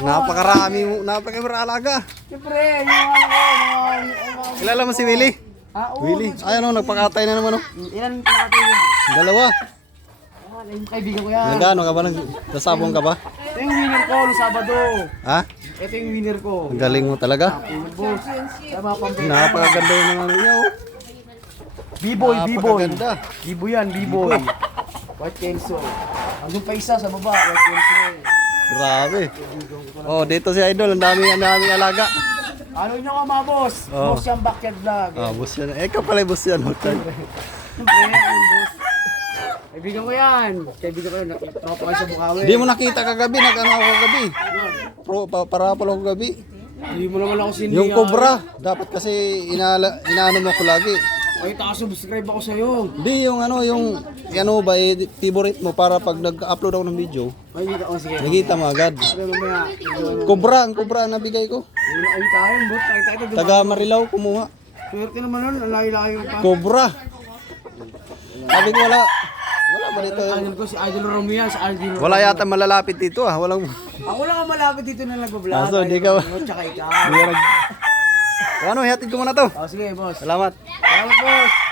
Napakarami mo, napakarami alaga. Siyempre, yung ano ko, Kilala mo si Willie? oo. Willie? Ay ano, nagpakatay na naman oh. Ilan pinakatay mo? Dalawa. Yung kaibigan ko yan. Nagano ka ba? Nasabong ka ba? Ito yung winner ko, noong Sabado. Ha? Ito yung winner ko. Ang galing mo talaga. Boss, tama pang Napakaganda yung mga ano niya oh. B-boy, B-boy. Napakaganda. B-boy yan, B-boy. White Kenzo. Andun pa isa sa baba, White Kenzo. Grabe. Oh, dito si Idol, ang daming alaga. Ano nyo ka mga boss? Oo. Boss yung backyard vlog. Ah, boss yan. Eh, ikaw pala yung boss yan. Siyempre, yung boss. Kaibigan ko yan. Kaibigan ko yan. Nakita ko sa Bukawi. Hindi mo nakita kagabi, nag-ano ako kagabi. Para pala ako kagabi. Hindi mo naman ako sindihan. Yung cobra, dapat kasi inaano mo ko lagi. Ay, subscribe ako sa'yo. Hindi yung ano, yung ano ba, favorite mo para pag nag-upload ako ng video, Ay, hindi ako. Sige. nakita mo agad. Sige, mamaya. Ang cobra ang nabigay ko. Ay, tayo, boss. Nakita ito. Taga Marilao kumuha. Swerte naman nun. Ang layo-layo pa. Cobra. Sabi ko wala ba dito? Idol ko si Idol Romeo. Si Idol Wala yata malalapit dito ah. Walang Ako lang ang malapit dito na nagbablog. Aso, hindi ka- Tsaka ikaw. Ano, hatid ko muna to. Oh, sige, boss. Salamat. Salamat, boss.